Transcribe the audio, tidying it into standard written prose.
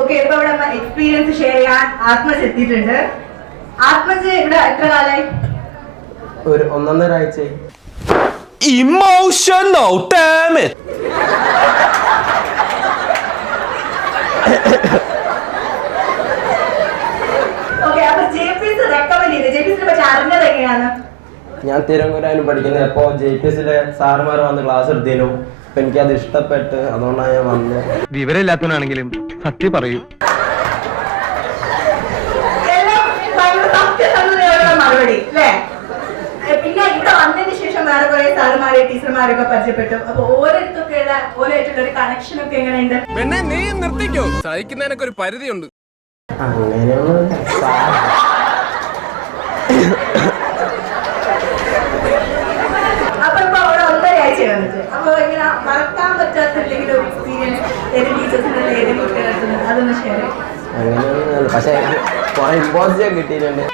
Okay, ഇപ്പൊ ഇവിടെ experience share ചെയ്യാൻ ആത്മജ എത്തിയിട്ടുണ്ട്. ആത്മജ ഇവിടെ എത്ര കാലായി? ഒരു 1.5 ആഴ്ച. Emotional damage. ഞാൻ തിരുവനന്തപുരം പഠിക്കുന്നത്. അപ്പോൾ JPSലെ സാറുമാർ വന്ന് ക്ലാസ് എടുത്തേനും അപ്പൊ എനിക്കത് ഇഷ്ടപ്പെട്ട് അതുകൊണ്ടാണ് ഞാൻ വന്നത്. വിവരമില്ലാത്തവനാണെങ്കിലും സത്യം പറയൂ. മറുപടി അല്ലേ? പിന്നെ ഇവിടെ വന്നതിന് ശേഷം വേറെ കുറെ സാറുമാരെ ടീച്ചർമാരൊക്കെ പരിചയപ്പെട്ടു. അപ്പൊ ഓരോരുത്തൊക്കെയുള്ള ഓരോയിട്ടുള്ള ഒരു കണക്ഷൻ ഒക്കെ എങ്ങനെയുണ്ട്? പിന്നെ നീ നിർത്തിക്കോ, സഹിക്കുന്നതിനൊക്കെ ഒരു പരിധിയുണ്ട്. അങ്ങനെയുള്ള അപ്പൊ ഇപ്പൊ അവിടെ 1.5 ആഴ്ച വന്നിട്ട് അപ്പൊ ഇങ്ങനെ മറക്കാൻ പറ്റാത്ത എന്തെങ്കിലും ഒരു എക്സ്പീരിയൻസ് ഏതെങ്കിലും ടീച്ചേഴ്സിന്റെ ഏതെങ്കിലും കുട്ടികളെ അതൊന്ന് ഷെയർ ചെയ്യും. അങ്ങനെയൊന്നും പക്ഷെ കുറെ ഇമ്പോസിഷൻ കിട്ടിയിട്ടുണ്ട്.